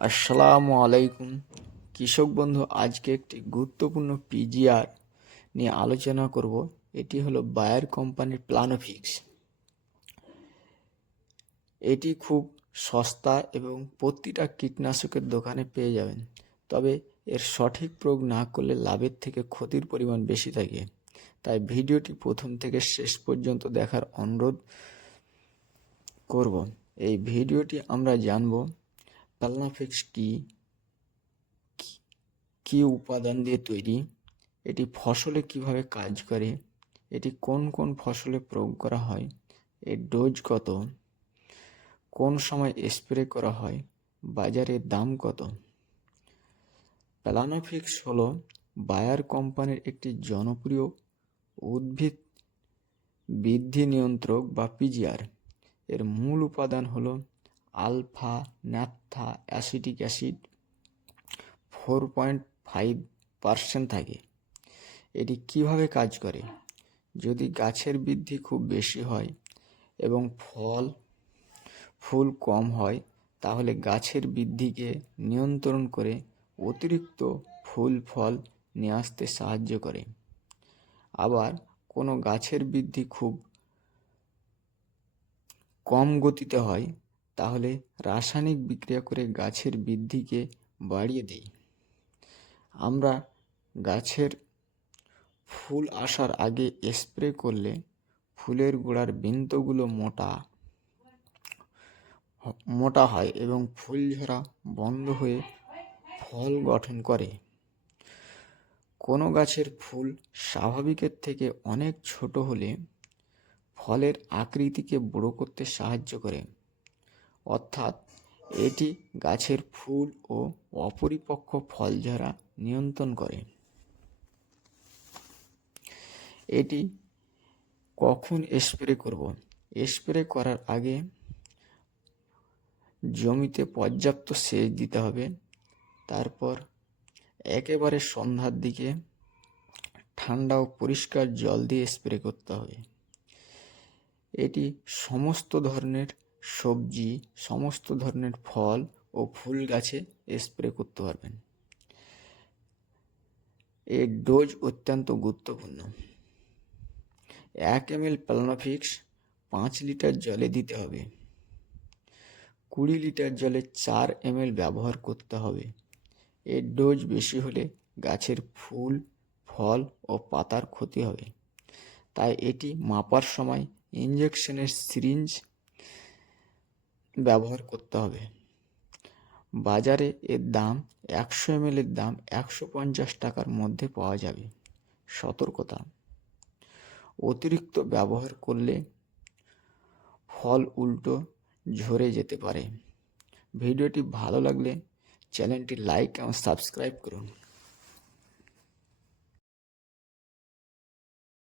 আসসালামু আলাইকুম কৃষক বন্ধু। আজকে একটি গুরুত্বপূর্ণ পিজিআর নিয়ে আলোচনা করব। এটি হলো বায়ার কোম্পানির প্লানোফিক্স। এটি খুব সস্তা এবং প্রতিটা কীটনাশকের দোকানে পেয়ে যাবেন। তবে এর সঠিক প্রয়োগ না করলে লাভের থেকে ক্ষতির পরিমাণ বেশি থাকে। তাই ভিডিওটি প্রথম থেকে শেষ পর্যন্ত দেখার অনুরোধ করব। এই ভিডিওটি আমরা জানব প্লানোফিক্স কি উপাদান দিয়ে তৈরি, এটি ফসলে কিভাবে কাজ করে, এটি কোন কোন ফসলে প্রয়োগ করা হয়, এর ডোজ কত, কোন সময় স্প্রে করা হয়, বাজারের দাম কত। প্লানোফিক্স হলো বায়ার কোম্পানির একটি জনপ্রিয় উদ্ভিদ বৃদ্ধি নিয়ন্ত্রক বা পিজিআর। এর মূল উপাদান হলো আলফা ন্যাপথা অ্যাসিটিক অ্যাসিড 4.5% থাকে। এটি কিভাবে কাজ করে? যদি গাছের বৃদ্ধি খুব বেশি হয় এবং ফুল কম হয়, তাহলে গাছের বৃদ্ধিকে নিয়ন্ত্রণ করে অতিরিক্ত ফল নিয়ে আসতে সাহায্য করে। আবার কোনো গাছের বৃদ্ধি খুব কম গতিতে হয়, তাহলে রাসায়নিক বিক্রিয়া করে গাছের বৃদ্ধিকে বাড়িয়ে দেয়। আমরা গাছের ফুল আসার আগে স্প্রে করলে ফুলের গোড়ার বিন্দুগুলো মোটা হয় এবং ফুল ঝরা বন্ধ হয়ে ফল গঠন করে। কোনো গাছের ফুল স্বাভাবিকের থেকে অনেক ছোট হলে ফলের আকৃতিকে বড় করতে সাহায্য করে, অর্থাৎ এটি গাছের ফুল ও অপরিপক্ক ফল ঝরা নিয়ন্ত্রণ করে। এটি কখন স্প্রে করব? স্প্রে করার আগে জমিতে পর্যাপ্ত সেচ দিতে হবে। তারপর একেবারে সন্ধ্যার দিকে ঠান্ডা ও পরিষ্কার জল দিয়ে স্প্রে করতে হবে। এটি সমস্ত ধরনের সবজি, সমস্ত ধরনের ফল ও ফুল গাছে স্প্রে করতে পারবেন। এর ডোজ অত্যন্ত গুরুত্বপূর্ণ। 1 ml প্লানোফিক্স 5 লিটার জলে দিতে হবে। 20 লিটার জলে 4 ml ব্যবহার করতে হবে। এর ডোজ বেশি হলে গাছের ফুল, ফল ও পাতার ক্ষতি হবে। তাই এটি মাপার সময় ইঞ্জেকশনের সিরিঞ্জ ব্যবহার করতে হবে। বাজারে এর দাম 100 ml এর দাম 150 টাকার মধ্যে পাওয়া যাবে। সতর্কতা: অতিরিক্ত ব্যবহার করলে ফল উল্টো ঝরে যেতে পারে। ভিডিওটি ভালো লাগলে চ্যানেলটি লাইক এবং সাবস্ক্রাইব করুন।